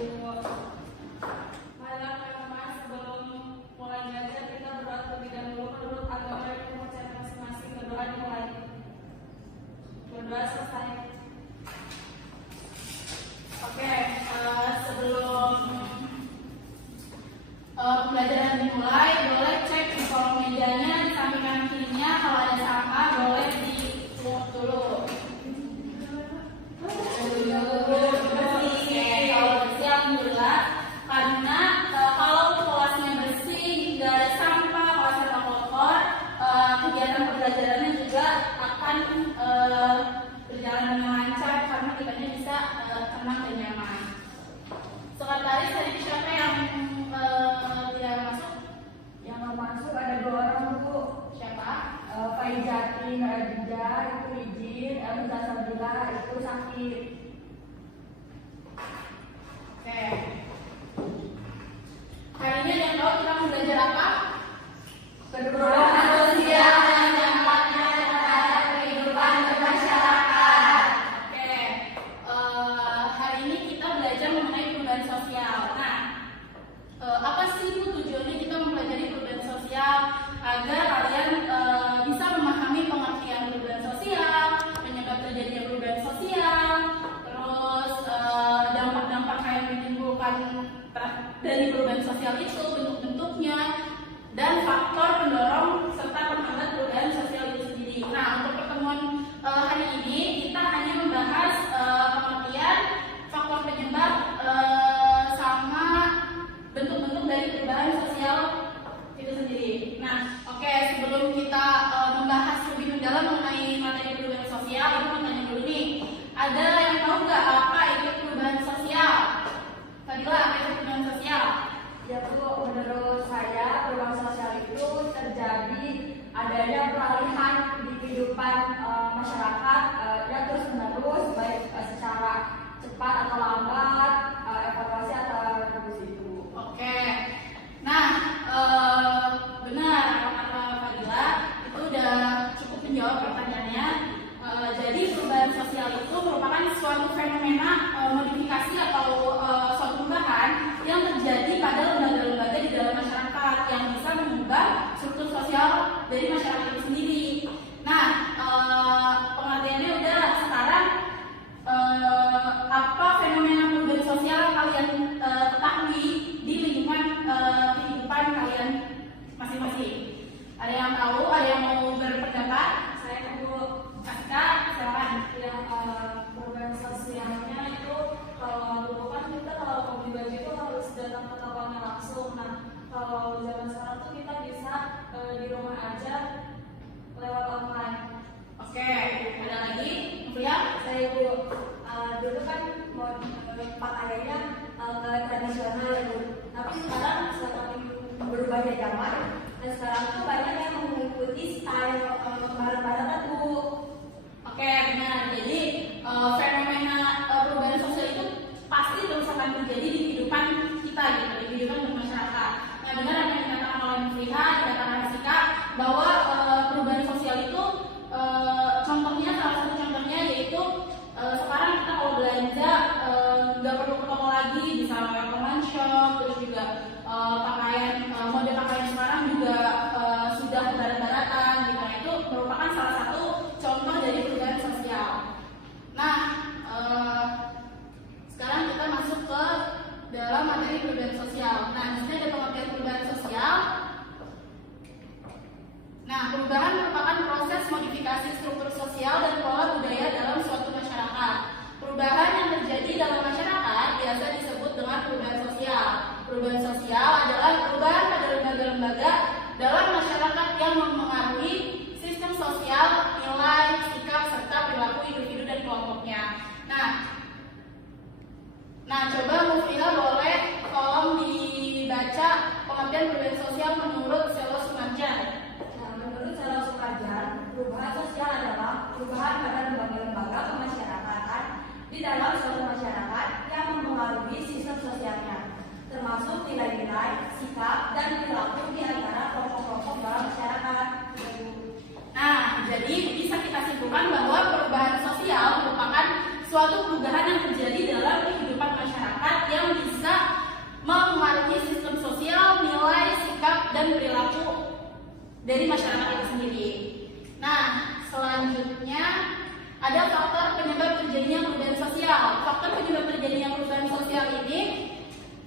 Marilah teman-teman, sebelum mulai belajar kita berdoa terlebih dahulu menurut agama dan kepercayaan masing-masing. Berdoa dimulai. Berdoa selesai. Oke, sebelum pembelajaran dimulai, boleh cek di kolom mejanya di samping kanan kirinya. Kalau ada sampah boleh dipungut dulu. Alhamdulillah, karena kalau kelasnya bersih, nggak ada sampah, kelasnya nggak kotor, kegiatan pembelajarannya juga akan berjalan dengan lancar karena kitanya bisa tenang dan nyaman. Sekretaris tadi siapa yang tidak masuk? Yang mau masuk ada 2 orang, Bu. Siapa? Faizati Narajija itu izin, Mutasabila itu sakit. Oke. Hari ini ada yang tahu kita mau belajar apa? Kedudukan manusia dan dampaknya terhadap kehidupan bermasyarakat. Oke. Hari ini kita belajar mengenai perubahan sosial. Nah, apa sih Bu tujuannya kita mempelajari perubahan sosial agar kalian bisa memahami pengertian perubahan sosial, penyebab terjadinya perubahan sosial, terus dampak-dampak yang ditimbulkan dari perubahan sosial itu, bentuk-bentuknya, dan faktor pendorong serta penghambat perubahan sosial itu sendiri. Nah, untuk pertemuan hari ini kita hanya membahas pengertian, faktor penyebab, sama bentuk-bentuk dari perubahan sosial itu sendiri. Nah, oke, sebelum kita membahas lebih mendalam mengenai materi perubahan sosial, aku mau tanya dulu nih, ada yang tahu nggak apa itu perubahan sosial? Fadila, apa itu perubahan sosial? Ya Bu, menurut saya perubahan sosial itu terjadi adanya peralihan di kehidupan masyarakat yang terus menerus, baik secara cepat atau lambat, evaluasi atau revolusi itu. Oke, nah benar kata Fadila, itu udah cukup menjawab pertanyaannya. Jadi perubahan sosial itu merupakan suatu fenomena modifikasi atau suatu perubahan yang terjadi pada lembaga-lembaga di dalam masyarakat yang bisa mengubah struktur sosial dari masyarakat itu sendiri. Nah, pengertiannya udah. Sekarang apa fenomena perubahan sosial yang kalian ketahui di lingkungan kehidupan kalian masing-masing? Ada yang tahu? Ada yang mau berpendapat? Saya Bu, Aska, silakan. yang perubahan sosialnya itu kalau dulu kan kita kalau mau beli baju itu harus datang ke tokonya langsung. Nah, kalau zaman sekarang tuh kita bisa di rumah aja lewat online. Oke, ada lagi? Pria? Saya Bu, dulu kan mau pakaiannya tradisional ya Bu, tapi sekarang setelah berubahnya zaman dan sekarang tuh banyak yang mengikuti style barat-baratan Bu. Oke, benar. Jadi fenomena perubahan sosial itu pasti terus akan terjadi di kehidupan kita, gitu, di kehidupan bermasyarakat. Nah, benar apa yang dikatakan oleh Mufliha, dikatakan Sika, bahwa perubahan sosial itu contohnya, salah satu contohnya yaitu sekarang kita kalau belanja nggak perlu ke toko lagi, bisa lewat online shop, terus juga mode pakaian sekarang juga sudah barat-baratan, gitu. Nah, itu merupakan salah satu contoh dari perubahan sosial. Nah, sekarang kita masuk ke dalam materi perubahan sosial. Nah, di sini ada pengertian perubahan sosial. Nah, perubahan merupakan proses modifikasi struktur sosial dan pola budaya dalam suatu masyarakat. Perubahan yang terjadi dalam masyarakat biasa disebut dengan perubahan sosial. Perubahan sosial adalah perubahan pada lembaga-lembaga dalam masyarakat yang mempengaruhi sistem sosial, nilai, sikap, serta perilaku individu dan kelompoknya. Nah, coba Mufliha boleh tolong dibaca pengertian perubahan sosial menurut Selo Sumarjan. Nah, menurut Selo Sumarjan, perubahan sosial adalah perubahan pada lembaga-lembaga pemasyarakatan di dalam suatu masyarakat yang mempengaruhi sistem sosialnya, termasuk nilai-nilai, sikap, dan perilaku di antara kelompok-kelompok dalam masyarakat. Nah, jadi bisa kita simpulkan bahwa perubahan sosial merupakan suatu perubahan yang terjadi dalam kehidupan masyarakat yang bisa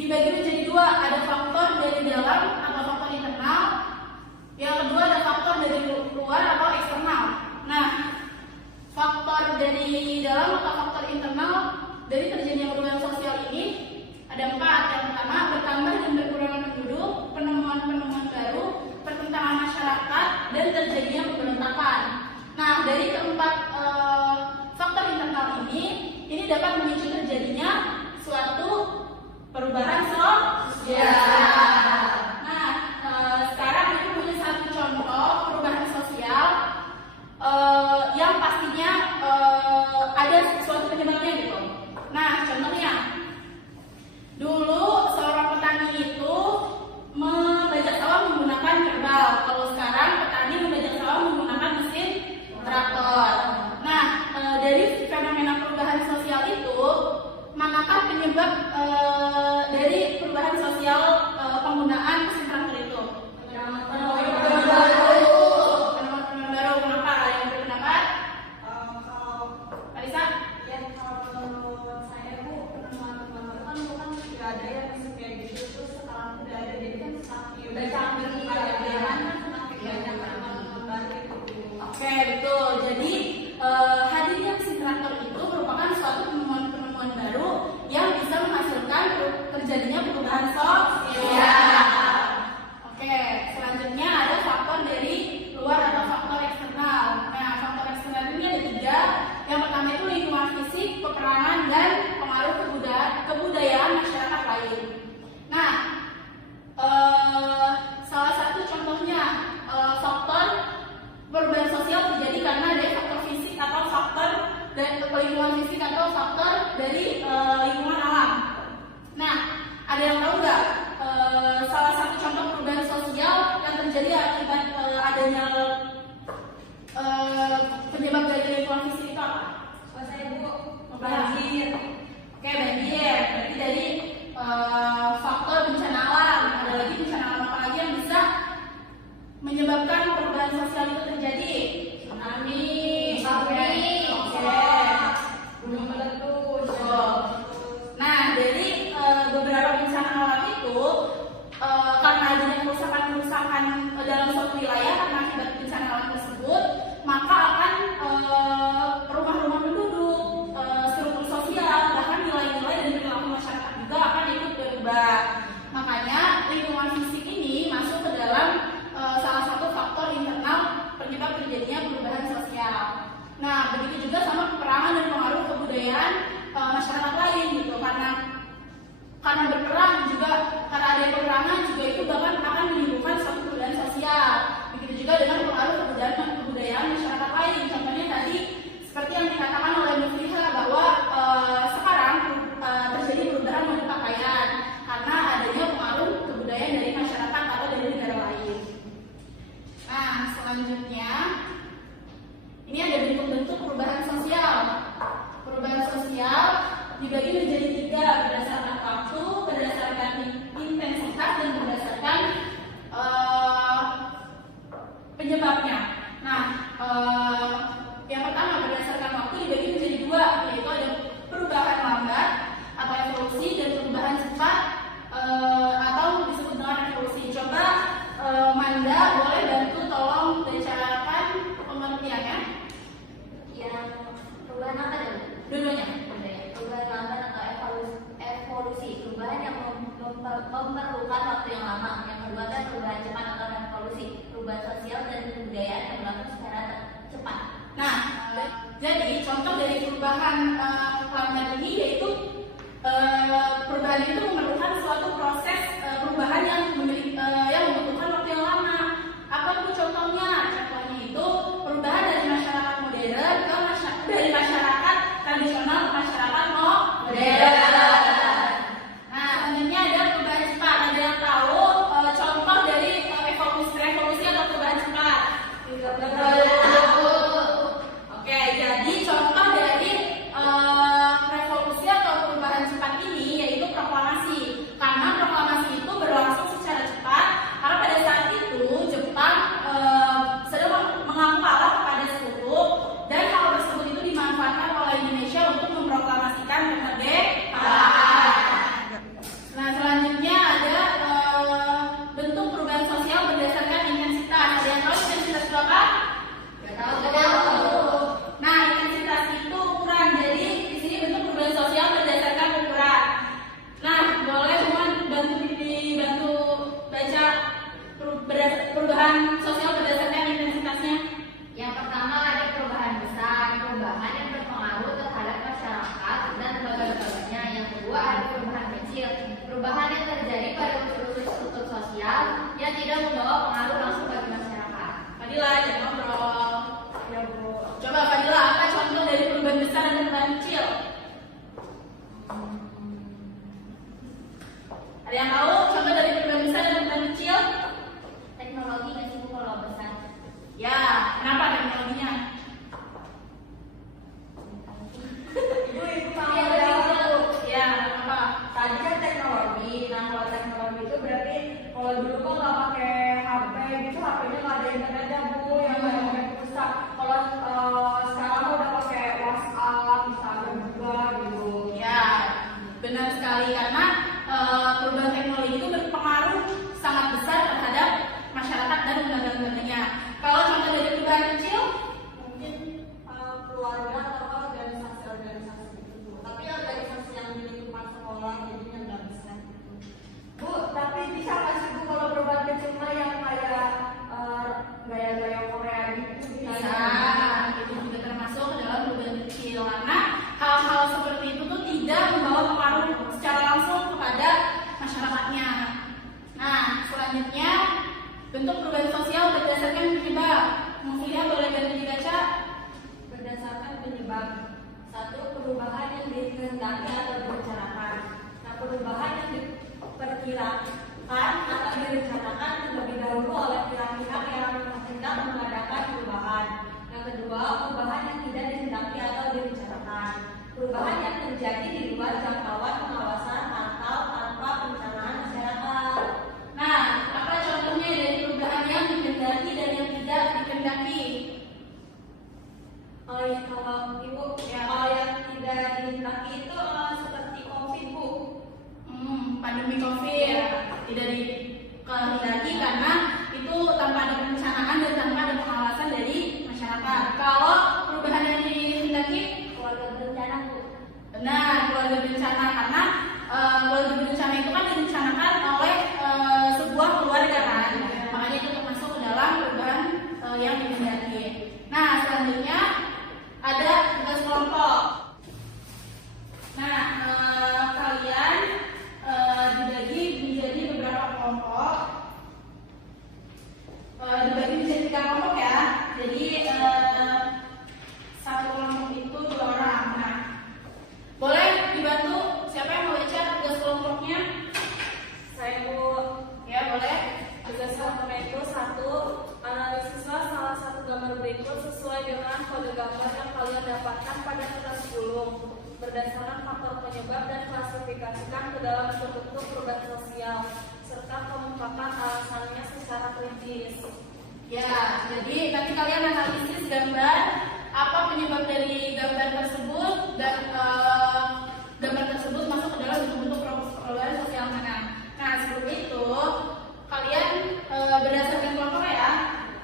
dibagi menjadi dua, ada faktor dari dalam atau faktor internal, yang kedua ada faktor dari luar atau eksternal. Nah, faktor dari dalam atau faktor internal dari terjadinya perubahan sosial ini ada 4. Yang pertama, bertambah dan berkurangnya penduduk, penemuan-penemuan baru, pertentangan masyarakat, dan terjadinya pemberontakan. Nah, dari keempat faktor internal ini dapat memicu terjadinya suatu perubahan sosial. Nah, sekarang kita punya satu contoh perubahan sosial yang pastinya ada suatu penyebabnya gitu. Nah, contohnya, dulu seorang petani itu membajak sawah menggunakan kerbau. Kalau sekarang petani membajak sawah menggunakan mesin traktor. Nah, dari fenomena perubahan sosial itu, manakah penyebab dari perubahan sosial penggunaan mesin traktor itu? Penemuan baru. Kenapa? Ada yang berpendapat? Alisa? Ya, kalau menurut saya penemuan-penemuan baru kan bukan tidak ada yang bisa kayak gitu, terus sekarang udah ada, jadi kan udah canggih kan semakin banyak penemuan baru gitu. Oke, betul. Jadi hadirnya mesin traktor itu merupakan suatu penemuan baru yang bisa menghasilkan terjadinya perubahan sosial. Oke, selanjutnya ada faktor dari luar atau faktor eksternal. Nah, faktor eksternal ini ada 3. Yang pertama itu lingkungan fisik, peperangan, dan pengaruh kebudayaan masyarakat lain. Nah, salah satu contohnya faktor perubahan sosial terjadi karena ada faktor fisik atau faktor dari lingkungan fisik atau faktor dari lingkungan alam. Nah, ada yang tahu nggak salah satu contoh perubahan sosial yang terjadi akibat adanya penyebab dari lingkungan fisik itu apa? Saya Bu, Banjir. Oke, banjir. Berarti dari faktor bencana alam. Ada lagi bencana alam apa lagi yang bisa menyebabkan perubahan sosial itu terjadi? Tsunami. Oke. gunung meletus. Nah, dari beberapa bencana alam itu karena adanya kerusakan dalam suatu wilayah karena akibat bencana alam tersebut, maka akan rumah-rumah penduduk, struktur sosial, bahkan nilai-nilai dan perilaku masyarakat juga akan ikut berubah. Makanya lingkungan fisik ini masuk ke dalam salah satu faktor internal penyebab terjadinya perubahan sosial. Nah, begitu juga sama peperangan dan pengaruh kebudayaan masyarakat lain gitu, karena berperang juga, karena ada peperangan juga itu bahkan akan menimbulkan suatu perubahan sosial. Begitu juga dengan pengaruh kebudayaan masyarakat lain. Contohnya tadi seperti yang dikatakan oleh Nufriha bahwa sekarang terjadi perubahan mode pakaian karena adanya pengaruh kebudayaan dari masyarakat atau dari negara lain. Nah, selanjutnya ini ada bentuk-bentuk perubahan sosial. Perubahan sosial dibagi menjadi 3 berdasarkan waktu, berdasarkan intensitas, dan berdasarkan penyebabnya. Nah, yang pertama berdasarkan waktu dibagi menjadi 2, yaitu ada perubahan lambat atau evolusi dan perubahan cepat atau disebut dengan evolusi. Coba Manda boleh bantu tolong bacakan pengertiannya. Yang perubahan apa dulu? Dulunya. Perubahan lambat atau evolusi, perubahan yang memerlukan waktu yang lama. Yang kedua adalah perubahan cepat atau revolusi, perubahan sosial dan kebudayaan yang berlaku secara cepat. Nah, jadi contoh dari perubahan lambat ini yaitu perubahan itu memerlukan suatu proses perubahan yang membutuhkan waktu yang lama. Apa itu contohnya? Contohnya itu perubahan dari masyarakat modern dari masyarakat tradisional ke masyarakat modern. Nah, selanjutnya ada perubahan cepat. Ada yang tahu contoh dari revolusi atau perubahan cepat? Oke, jadi contoh dari revolusi atau perubahan cepat ini yaitu proklamasi. Karena proklamasi itu berlangsung secara cepat karena pada saat itu Jepang sedang mengaku kalah kepada sekutu, dan hal tersebut itu dimanfaatkan oleh Indonesia untuk memproklamasikan kemerdekaan. Perubahan yang terjadi pada unsur-unsur struktur sosial yang tidak membawa pengaruh langsung bagi masyarakat. Fadila, jangan ngobrol. Ya Bu. Coba Fadila, apa contoh dari perubahan besar dan perubahan kecil? Ada yang tahu contoh dari perubahan besar dan perubahan kecil? Teknologi nggak sih Bu kalau besar? Ya, kenapa teknologinya? Ibu mau jawab. Ya, kenapa? Tadi kan teknologi. Nah kalau teknologi itu berarti kalau dulu kan nggak pakai HP gitu, HP-nya nggak ada internetnya Bu, yang nggak ada pakai pulsa. Kalau sekarang udah pakai WhatsApp, Instagram juga gitu. Ya, benar sekali karena perubahan teknologi itu berpengaruh sangat besar terhadap masyarakat dan lembaga-lembaganya. Kalau contoh dari perubahan kecil, Mungkin keluarga atau organisasi-organisasi gitu. Tapi organisasi yang di lingkungan sekolah jadinya nggak bisa. Bu, tapi bisa nggak sih Bu kalau perubahan kecil mah yang kayak gaya-gaya Korea gitu? bisa itu juga termasuk ke dalam perubahan kecil karena hal-hal seperti itu tuh tidak membawa pengaruh secara langsung kepada masyarakatnya. Nah, selanjutnya bentuk perubahan sosial berdasarkan penyebab. Mufidah boleh ganti dibaca. Berdasarkan penyebab. Satu, perubahan yang dikehendaki atau direncanakan. Nah, perubahan yang diperkirakan atau direncanakan terlebih dahulu oleh pihak-pihak yang hendak mengadakan perubahan. Yang kedua, perubahan yang tidak dikehendaki atau direncanakan. Perubahan yang terjadi di luar jangkauan pengawasan atau tanpa perencanaan masyarakat. Nah, apa contohnya dari perubahan yang dikehendaki dan yang tidak dikehendaki? Kalau Ibu, kalau yang tidak dikehendaki itu seperti COVID Bu. Pandemi COVID tidak dikehendaki karena itu tanpa ada perencanaan dan tanpa ada pengawasan dari masyarakat. Kalau perubahan yang dikehendaki, Keluarga berencana Bu. benar, keluarga berencana karena keluarga berencana itu kan direncanakan oleh sebuah keluarga kan, makanya itu termasuk ke dalam perubahan yang dikehendaki. Nah, selanjutnya ada tugas kelompok. Nah, kalian dibagi menjadi beberapa kelompok, dibagi menjadi 3 kelompok ya. Jadi satu kelompok itu 2 orang. Nah, boleh dibantu siapa yang mau baca tugas kelompoknya? Saya Bu. Ya, boleh. Tugas kelompoknya itu 1. Analisislah salah satu gambar berikut sesuai dengan kode gambar yang kalian dapatkan pada kelas 10 berdasarkan faktor penyebab dan klasifikasikan ke dalam bentuk perubahan sosial serta kemukakan alasannya secara kritis. Ya, jadi nanti kalian analisis gambar apa penyebab dari gambar tersebut dan gambar tersebut masuk ke dalam bentuk perubahan sosial mana. Nah, sebelum itu kalian berdasarkan kelompok ya,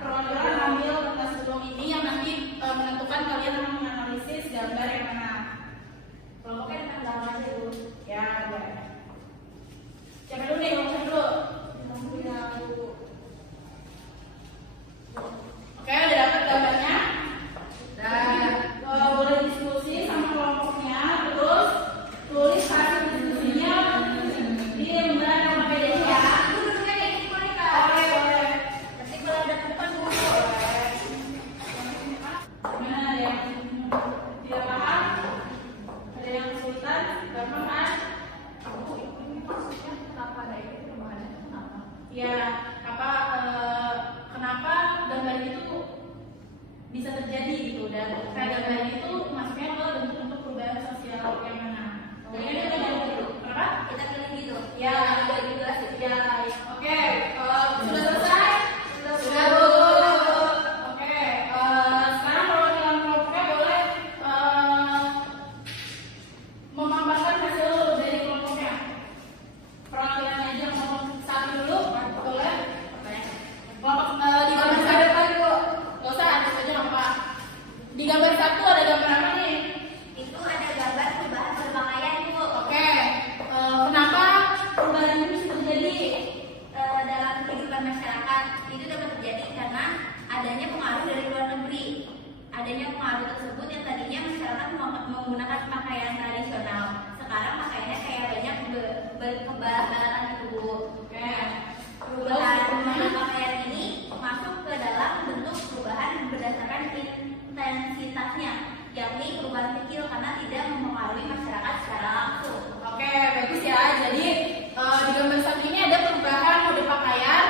perwakilan ambil kertas uang ini yang nanti menentukan kalian akan menganalisis gambar yang mana. Kelompoknya tentang gambar aja dulu. Ya, boleh. Siapa dulu nih? Siapa dulu? Oke, udah dapat gambarnya. Dan boleh diskusi sama kelompoknya pembelajaran itu, Bu. Oke. Perubahan pakaian ini masuk ke dalam bentuk perubahan berdasarkan intensitasnya, yakni perubahan kecil karena tidak mempengaruhi masyarakat secara langsung. Oke, bagus ya. Jadi di gambar satu ini ada perubahan mode pakaian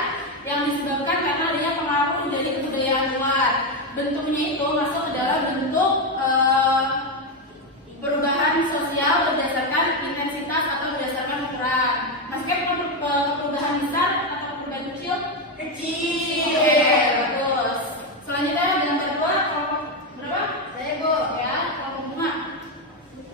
yang disebabkan karena adanya pengaruh dari kebudayaan luar. Bentuknya itu masuk ke dalam bentuk perubahan sosial berdasarkan intensitas atau berdasarkan ukuran. Masuknya perubahan besar atau perubahan kecil? Kecil. Bagus. Selanjutnya gambar 2, kelompok berapa? Saya, Bu. Ya, kelompok bunga.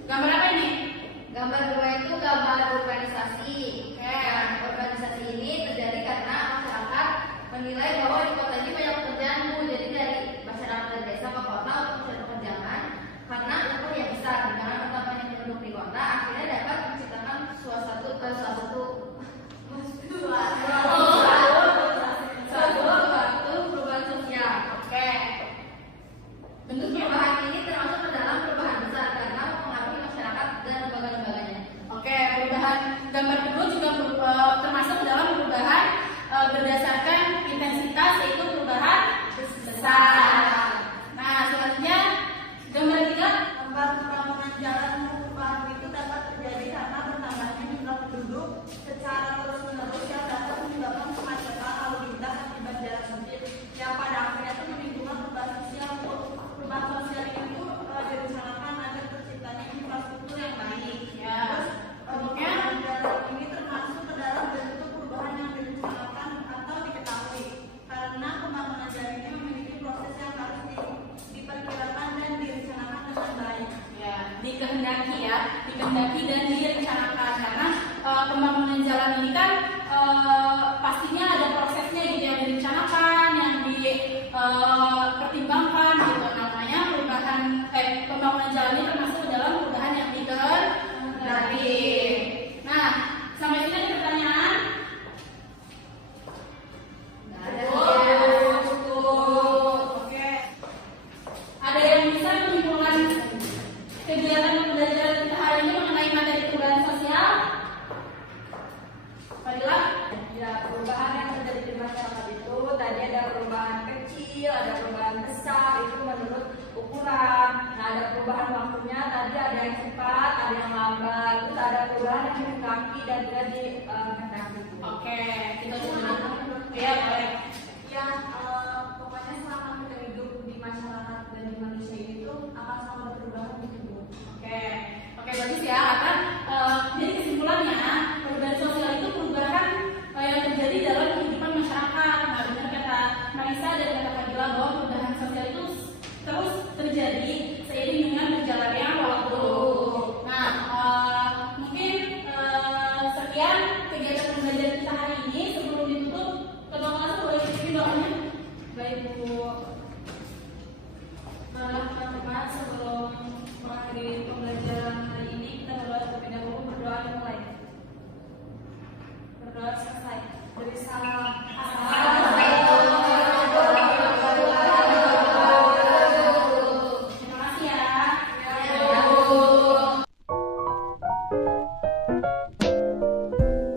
Gambar apa ini? Gambar 2 itu gambar urbanisasi. Oke. Nah, urbanisasi ini terjadi karena masyarakat menilai bahwa di kota ini banyak pekerjaan, Bu. Jadi dari masyarakat dari desa ke kota untuk mencari pekerjaan karena upah yang besar. Dengan bertambahnya penduduk di kota, akhirnya dapat menciptakan suatu perubahan sosial. Oke. Bentuknya apa? Perubahan ini termasuk ke dalam perubahan besar karena mempengaruhi masyarakat dan lembaga-lembaganya. Oke, perubahan gambar kedua juga termasuk dalam perubahan berdasarkan intensitas, yaitu perubahan besar. Nah, selanjutnya gambar 3. Pembangunan jalan perubahan itu dapat terjadi karena bertambahnya jumlah penduduk secara terus-menerus yang dapat menyebabkan kemacetan lalu lintas akibat jalan sempit yang pada akhirnya itu menimbulkan perubahan sosial. Perubahan sosial itu direncanakan agar terciptanya infrastruktur yang baik. Ya. Pembangunan jalan ini termasuk ke dalam bentuk perubahan yang direncanakan atau diketahui karena pembangunan jalan ini memiliki proses yang harus diperkirakan dan direncanakan dengan baik. Ya, dikehendaki ya, dikehendaki dan direncanakan karena pembangunan jalan ini kan pastinya ada prosesnya gitu yang direncanakan, yang dipertimbangkan gitu. Namanya pembangunan jalan ini termasuk dalam perubahan yang dikehendaki. Nah, sampai sini ada pertanyaan? Oke. Ada yang bisa menyimpulkan kegiatan pembelajaran kita hari ini mengenai materi perubahan sosial? Fadila? Ya, perubahan yang terjadi di masyarakat itu tadi ada perubahan kecil, ada perubahan besar, itu menurut ukuran. Nah, ada perubahan waktunya, tadi ada yang cepat, ada yang lambat, terus ada perubahan yang dikehendaki dan tidak dikehendaki. Oke, kita coba. Ya, boleh. Ya, pokoknya selama kita hidup di masyarakat dan di manusia ini tuh akan selalu ada perubahan gitu, Bu. Oke, bagus ya. Karena jadi kesimpulannya perubahan sosial itu perubahan yang terjadi dalam kehidupan masyarakat. Nah, benar kata Marisa dan kata Fadila bahwa perubahan sosial itu terus terjadi seiring dengan berjalannya waktu. Nah, mungkin sekian kegiatan pembelajaran kita hari ini. Sebelum ditutup, ketua kelas boleh pimpin doanya. Baik, Bu. Teman-teman, sebelum mengakhiri pembelajaran hari ini, kita berdoa terlebih dahulu. Berdoa dimulai. Berdoa selesai. Beri salam